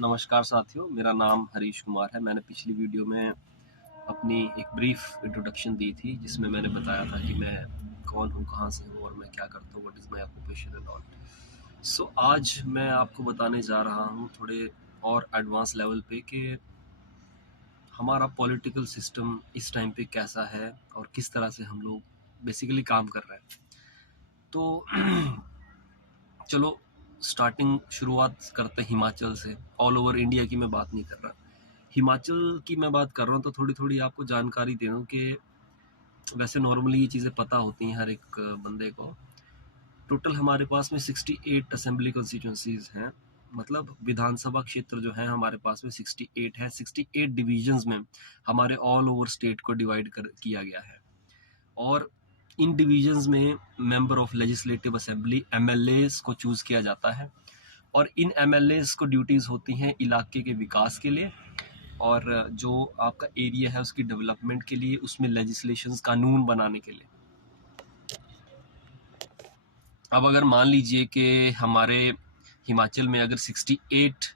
नमस्कार साथियों, मेरा नाम हरीश कुमार है। मैंने पिछली वीडियो में अपनी एक ब्रीफ इंट्रोडक्शन दी थी जिसमें मैंने बताया था कि मैं कौन हूँ, कहाँ से हूँ और मैं क्या करता हूँ, what is my occupation and all. So आज मैं आपको बताने जा रहा हूँ थोड़े और एडवांस लेवल पे कि हमारा पॉलिटिकल सिस्टम इस टाइम पे कैसा है और किस तरह से हम लोग बेसिकली काम कर रहे हैं। तो चलो शुरुआत करते हैं हिमाचल से। ऑल ओवर इंडिया की मैं बात नहीं कर रहा, हिमाचल की मैं बात कर रहा हूँ। तो थोड़ी थोड़ी आपको जानकारी दे दूँ कि वैसे नॉर्मली ये चीज़ें पता होती हैं हर एक बंदे को। टोटल हमारे पास में 68 असेंबली कॉन्स्टिट्यूंसीज हैं, मतलब विधानसभा क्षेत्र जो है हमारे पास में 68 है। 68 डिविजन्स में हमारे ऑल ओवर स्टेट को डिवाइड किया गया है। और इन डिविजन्स में member of legislative assembly MLAs को चूज़ किया जाता है और इन एमएलएस को ड्यूटीज़ होती हैं इलाके के विकास के लिए और जो आपका एरिया है उसकी डेवलपमेंट के लिए, उसमें लेजिस्लेशंस कानून बनाने के लिए। अब अगर मान लीजिए कि हमारे हिमाचल में अगर 68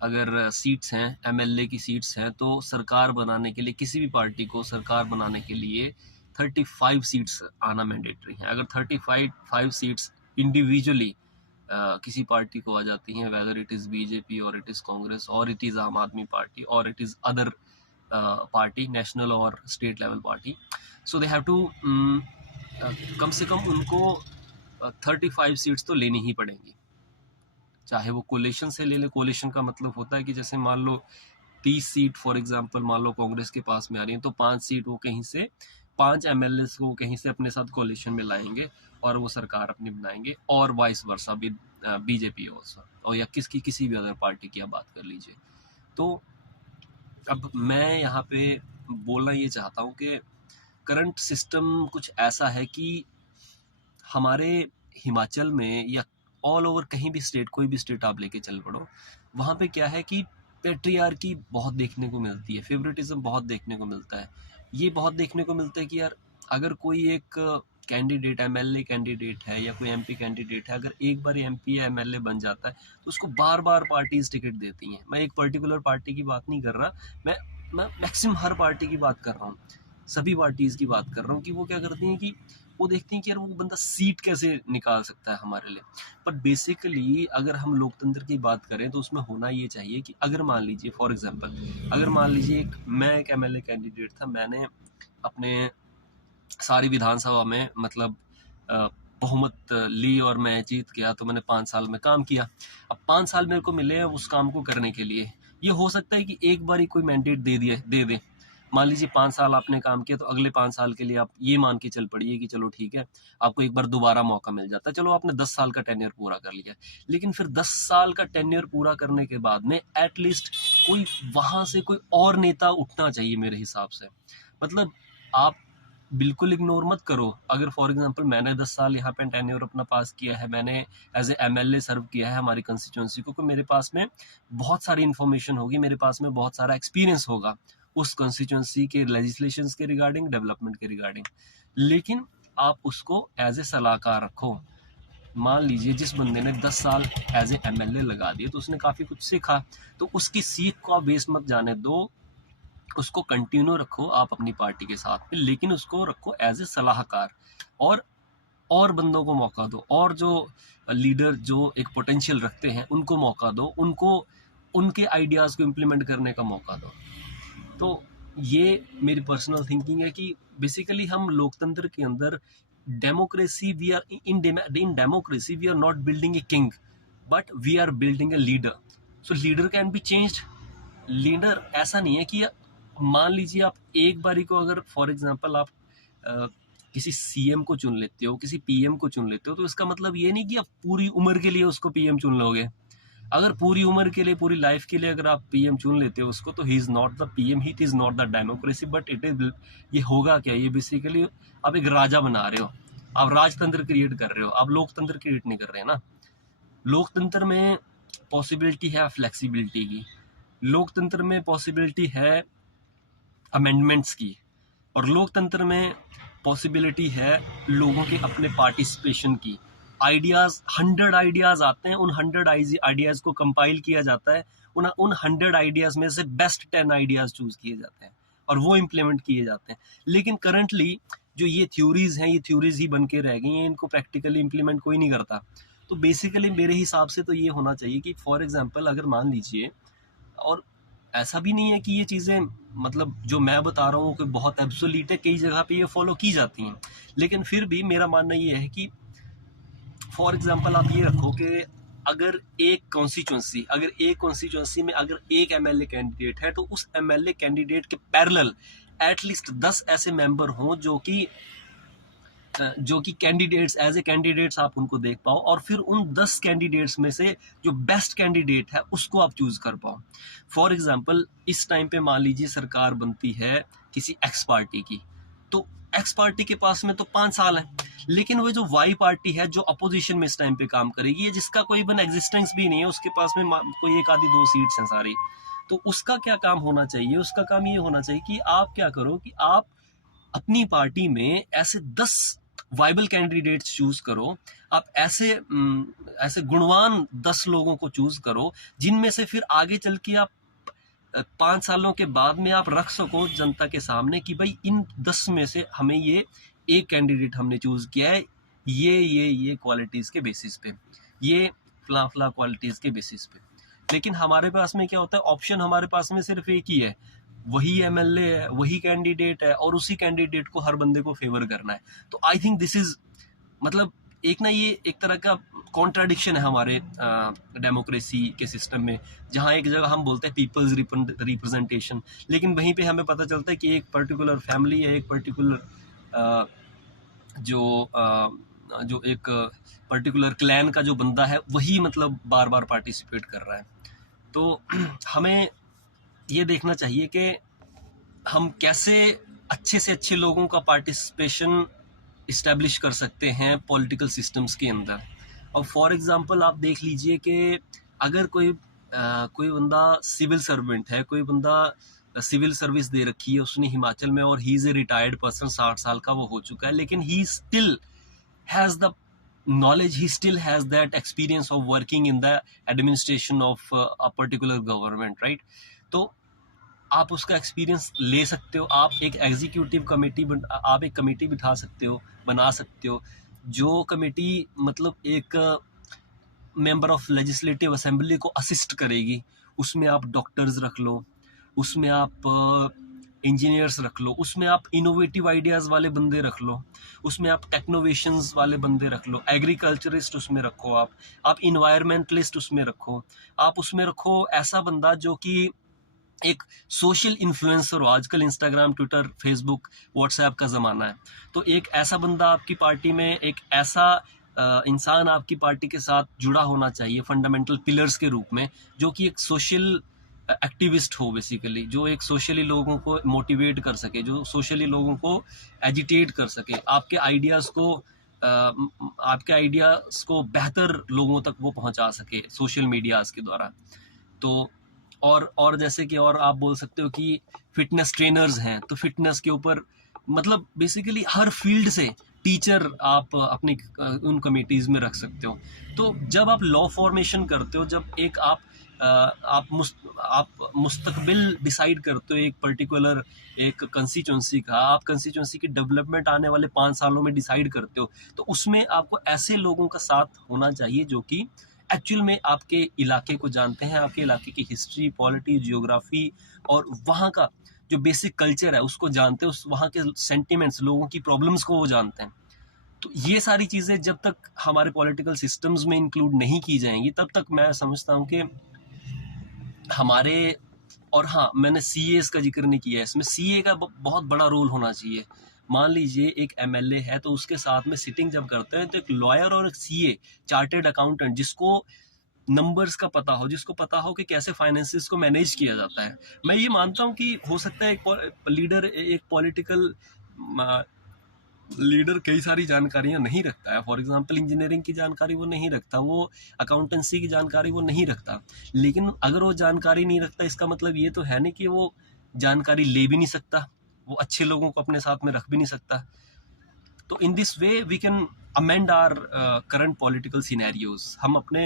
अगर सीट्स हैं, एमएलए की सीट्स हैं, तो सरकार बनाने के लिए किसी भी पार्टी को सरकार बनाने के लिए 35 सीट्स आना मैंडेटरी है। अगर 35 सीट्स इंडिविजुअली किसी पार्टी को आ जाती हैं, वेदर इट इज़ बीजेपी और इट इज़ कांग्रेस और it is Aam Aadmi party और it is other party, national और state level party, so they have to कम से कम उनको 35 सीट्स तो लेनी ही पड़ेंगी, चाहे वो कोलिशन से ले ले। कोलिशन का मतलब होता है कि जैसे मान लो 30 सीट फॉर एग्जांपल मान लो कांग्रेस के पास में आ रही है, तो 5 सीट वो कहीं से, 5 एमएलए को कहीं से अपने साथ कोलिशन में लाएंगे और वो सरकार अपनी बनाएंगे, और वाइस वर्सा भी बीजेपी ऑल्सो, और या किसी भी अदर पार्टी की आप बात कर लीजिए। तो अब मैं यहाँ पे बोलना ये चाहता हूँ कि करंट सिस्टम कुछ ऐसा है कि हमारे हिमाचल में या ऑल ओवर कहीं भी स्टेट, कोई भी स्टेट आप लेके चल पड़ो, वहाँ पे क्या है कि पेट्रियार्की बहुत देखने को मिलती है, फेवरेटिज्म बहुत देखने को मिलता है। ये बहुत देखने को मिलता है कि यार अगर कोई एक कैंडिडेट, एमएलए कैंडिडेट है या कोई एमपी कैंडिडेट है, अगर एक बार एमपी या एमएलए बन जाता है तो उसको बार बार पार्टीज टिकट देती हैं। मैं एक पर्टिकुलर पार्टी की बात नहीं कर रहा, मैं मैक्सिमम हर पार्टी की बात कर रहा हूँ, सभी पार्टीज की बात कर रहा हूँ कि वो क्या करती हैं कि वो देखती हैं कि यार वो बंदा सीट कैसे निकाल सकता है हमारे लिए। पर बेसिकली अगर हम लोकतंत्र की बात करें तो उसमें होना ये चाहिए कि अगर मान लीजिए फॉर एग्जांपल, अगर मान लीजिए मैं एक एमएलए कैंडिडेट था, मैंने अपने सारी विधानसभा में मतलब बहुमत ली और मैं जीत गया, तो मैंने 5 साल में काम किया। अब 5 साल मेरे को मिले उस काम को करने के लिए। ये हो सकता है कि एक बार ही कोई मैंडेट दे दे। मान लीजिए 5 साल आपने काम किया, तो अगले 5 साल के लिए आप ये मान के चल पड़िए कि चलो ठीक है, आपको एक बार दोबारा मौका मिल जाता है। चलो आपने 10 साल का टेन्योर पूरा कर लिया, लेकिन फिर 10 साल का टेन्योर पूरा करने के बाद में एटलीस्ट कोई वहां से कोई और नेता उठना चाहिए मेरे हिसाब से। मतलब आप बिल्कुल इग्नोर मत करो। अगर फॉर एग्जांपल मैंने 10 साल यहाँ पे टेन्योर अपना पास किया है, मैंने एज ए एमएलए सर्व किया है हमारी कंस्टिट्यूंसी को, तो मेरे पास में बहुत सारी इन्फॉर्मेशन होगी, मेरे पास में बहुत सारा एक्सपीरियंस होगा उस कंस्टिट्यूंसी के लेजिस्लेशंस के रिगार्डिंग, डेवलपमेंट के रिगार्डिंग। लेकिन आप उसको एज ए सलाहकार रखो। मान लीजिए जिस बंदे ने 10 साल एज ए एमएलए लगा दिए तो उसने काफ़ी कुछ सीखा, तो उसकी सीख को आप वेस्ट मत जाने दो, उसको कंटिन्यू रखो आप अपनी पार्टी के साथ में, लेकिन उसको रखो एज ए सलाहकार। और बंदों को मौका दो, और जो लीडर जो एक पोटेंशियल रखते हैं उनको मौका दो, उनको उनके आइडियाज़ को इम्प्लीमेंट करने का मौका दो। तो ये मेरी पर्सनल थिंकिंग है कि बेसिकली हम लोकतंत्र के अंदर democracy, we are in democracy we are not building a king, but we are building a leader. So leader can be changed. Leader ऐसा नहीं है कि मान लीजिए आप एक बारी को, अगर फॉर एग्जांपल आप किसी सीएम को चुन लेते हो, किसी पीएम को चुन लेते हो, तो इसका मतलब ये नहीं कि आप पूरी उम्र के लिए उसको पीएम चुन लोगे। अगर पूरी उम्र के लिए, पूरी लाइफ के लिए अगर आप पीएम चुन लेते हो उसको, तो he is not the PM, he is not the democracy, but it is, ये होगा क्या, ये बेसिकली आप एक राजा बना रहे हो, आप राजतंत्र क्रिएट कर रहे हो, आप लोकतंत्र क्रिएट नहीं कर रहे हैं ना। लोकतंत्र में पॉसिबिलिटी है फ्लेक्सिबिलिटी की, लोकतंत्र में पॉसिबिलिटी है अमेंडमेंट्स की, और लोकतंत्र में पॉसिबिलिटी है लोगों के अपने पार्टिसिपेशन की, आइडियाज़ 100 आइडियाज़ आते हैं, उन 100 आइडियाज़ को कंपाइल किया जाता है, उन 100 आइडियाज़ में से बेस्ट 10 आइडियाज़ चूज़ किए जाते हैं और वो इम्प्लीमेंट किए जाते हैं। लेकिन करंटली जो ये थ्योरीज़ हैं, ये थ्योरीज़ ही बन के रह गई हैं, इनको प्रैक्टिकली इम्प्लीमेंट कोई नहीं करता। तो बेसिकली मेरे हिसाब से तो ये होना चाहिए कि फॉर एग्जांपल अगर मान लीजिए, और ऐसा भी नहीं है कि ये चीज़ें मतलब जो मैं बता रहा हूँ कि बहुत एब्सोल्यूट है, कई जगह पे ये फॉलो की जाती हैं, लेकिन फिर भी मेरा मानना ये है कि फॉर एग्जांपल आप ये रखो कि अगर एक कॉन्स्टिट्यूंसी में अगर एक एमएलए कैंडिडेट है, तो उस एमएलए कैंडिडेट के पैरेलल एटलीस्ट 10 ऐसे मेंबर हों जो कि कैंडिडेट्स एज ए कैंडिडेट्स आप उनको देख पाओ, और फिर उन 10 कैंडिडेट्स में से जो बेस्ट कैंडिडेट है उसको आप चूज कर पाओ। फॉर एग्जांपल इस टाइम पे मान लीजिए सरकार बनती है किसी एक्स पार्टी की, तो एक्स पार्टी के पास में तो 5 साल है, लेकिन वो जो वाई पार्टी है जो अपोजिशन में इस टाइम पे काम करेगी, जिसका कोई बन एग्जिस्टेंस भी नहीं है, उसके पास में कोई एक आधी 2 सीट्स हैं सारी, तो उसका क्या काम होना चाहिए? उसका काम ये होना चाहिए कि आप क्या करो कि आप अपनी पार्टी में ऐसे 10 वाइबल कैंडिडेट्स चूज करो, आप ऐसे गुणवान 10 लोगों को चूज करो, जिनमें से फिर आगे चल के आप 5 सालों के बाद में आप रख सको जनता के सामने कि भाई इन 10 में से हमें ये एक कैंडिडेट हमने चूज किया है, ये क्वालिटीज के बेसिस पे, ये फला क्वालिटीज के बेसिस पे। लेकिन हमारे पास में क्या होता है, ऑप्शन हमारे पास में सिर्फ एक ही है, वही एमएलए है, वही कैंडिडेट है, और उसी कैंडिडेट को हर बंदे को फेवर करना है। तो आई थिंक दिस इज मतलब ये एक तरह का कॉन्ट्राडिक्शन है हमारे डेमोक्रेसी के सिस्टम में, जहाँ एक जगह हम बोलते हैं पीपल्स रिप्रेजेंटेशन, लेकिन वहीं पे हमें पता चलता है कि एक पर्टिकुलर फैमिली है, एक पर्टिकुलर जो एक पर्टिकुलर क्लैन का जो बंदा है वही मतलब बार बार पार्टिसिपेट कर रहा है। तो हमें ये देखना चाहिए कि हम कैसे अच्छे से अच्छे लोगों का पार्टिसिपेशन इस्टेब्लिश कर सकते हैं पॉलिटिकल सिस्टम्स के अंदर। और फॉर एग्जांपल आप देख लीजिए कि अगर कोई बंदा सिविल सर्वेंट है, कोई बंदा सिविल सर्विस दे रखी है उसने हिमाचल में, और he is a retired person, 60 साल का वो हो चुका है, लेकिन he still has the knowledge, he still has that experience of working in the administration of a particular government, right? तो आप उसका एक्सपीरियंस ले सकते हो, आप एक एग्जीक्यूटिव कमेटी आप एक कमेटी बिठा सकते हो, बना सकते हो, जो कमेटी मतलब एक मेंबर ऑफ लेजिस्लेटिव असेंबली को असिस्ट करेगी। उसमें आप डॉक्टर्स रख लो, उसमें आप इंजीनियर्स रख लो, उसमें आप इनोवेटिव आइडियाज़ वाले बंदे रख लो, उसमें आप टेक्नोवेशंस वाले बंदे रख लो, एग्रीकल्चरिस्ट उसमें रखो, आप इन्वायरमेंटलिस्ट उसमें रखो, आप उसमें रखो ऐसा बंदा जो कि एक सोशल इन्फ्लुएंसर हो। आजकल इंस्टाग्राम, ट्विटर, फेसबुक, व्हाट्सएप का ज़माना है, तो एक ऐसा बंदा आपकी पार्टी में, एक ऐसा इंसान आपकी पार्टी के साथ जुड़ा होना चाहिए फंडामेंटल पिलर्स के रूप में, जो कि एक सोशल एक्टिविस्ट हो बेसिकली, जो एक सोशली लोगों को मोटिवेट कर सके, जो सोशली लोगों को एजिटेट कर सके, आपके आइडियाज़ को बेहतर लोगों तक वो पहुंचा सके सोशल मीडियाज़ के द्वारा। तो और जैसे कि और आप बोल सकते हो कि फिटनेस ट्रेनर्स हैं, तो फिटनेस के ऊपर मतलब बेसिकली हर फील्ड से टीचर आप अपनी उन कमेटीज़ में रख सकते हो। तो जब आप लॉ फॉर्मेशन करते हो, जब एक आप मुस्तकबिल डिसाइड करते हो एक पर्टिकुलर एक कंस्टिट्यूंसी का, आप कंस्टिट्यूंसी की डेवलपमेंट आने वाले 5 सालों में डिसाइड करते हो, तो उसमें आपको ऐसे लोगों का साथ होना चाहिए जो कि एक्चुअल में आपके इलाके को जानते हैं, आपके इलाके की हिस्ट्री, पॉलिटी, जियोग्राफी और वहाँ का जो बेसिक कल्चर है उसको जानते हैं, उस वहाँ के सेंटिमेंट्स, लोगों की प्रॉब्लम्स को वो जानते हैं। तो ये सारी चीज़ें जब तक हमारे पॉलिटिकल सिस्टम्स में इंक्लूड नहीं की जाएंगी, तब तक मैं समझता हूँ कि हमारे, और हाँ, मैंने सीएस का जिक्र नहीं किया है, इसमें सीए का बहुत बड़ा रोल होना चाहिए। मान लीजिए एक एमएलए है, तो उसके साथ में सिटिंग जब करते हैं तो एक लॉयर और एक सीए, चार्टेड अकाउंटेंट, जिसको नंबर्स का पता हो, जिसको पता हो कि कैसे फाइनेंसेस को मैनेज किया जाता है। मैं ये मानता हूँ कि हो सकता है एक लीडर, एक पॉलिटिकल लीडर कई सारी जानकारियां नहीं रखता है, फॉर एग्जांपल इंजीनियरिंग की जानकारी वो नहीं रखता, वो अकाउंटेंसी की जानकारी वो नहीं रखता, लेकिन अगर वो जानकारी नहीं रखता इसका मतलब ये तो है नहीं कि वो जानकारी ले भी नहीं सकता, वो अच्छे लोगों को अपने साथ में रख भी नहीं सकता। तो in this way we can amend our current political scenarios. हम अपने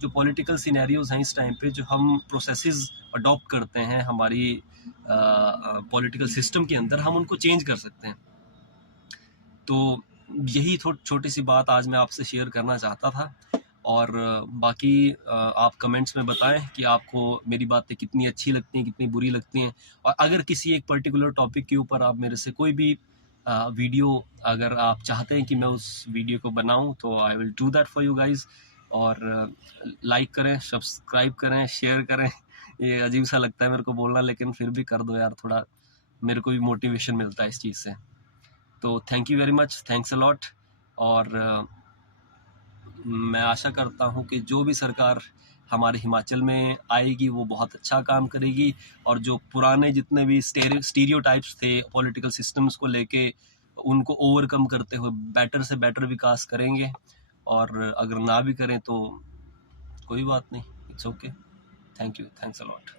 जो पॉलिटिकल सिनेरियोज हैं इस टाइम पे, जो हम प्रोसेसेस अडॉप्ट करते हैं हमारी पॉलिटिकल सिस्टम के अंदर, हम उनको चेंज कर सकते हैं। तो यही छोटी सी बात आज मैं आपसे शेयर करना चाहता था। और बाकी आप कमेंट्स में बताएं कि आपको मेरी बातें कितनी अच्छी लगती हैं, कितनी बुरी लगती हैं। और अगर किसी एक पर्टिकुलर टॉपिक के ऊपर आप मेरे से कोई भी वीडियो अगर आप चाहते हैं कि मैं उस वीडियो को बनाऊं, तो I will do that for you guys. और लाइक करें, सब्सक्राइब करें, शेयर करें। ये अजीब सा लगता है मेरे को बोलना, लेकिन फिर भी कर दो यार, थोड़ा मेरे को भी मोटिवेशन मिलता है इस चीज़ से। तो thank you very much, thanks a lot. और मैं आशा करता हूं कि जो भी सरकार हमारे हिमाचल में आएगी वो बहुत अच्छा काम करेगी, और जो पुराने जितने भी स्टीरियोटाइप्स थे पॉलिटिकल सिस्टम्स को लेके, उनको ओवरकम करते हुए बेटर से बेटर विकास करेंगे। और अगर ना भी करें तो कोई बात नहीं, it's okay. Thank you, thanks a lot.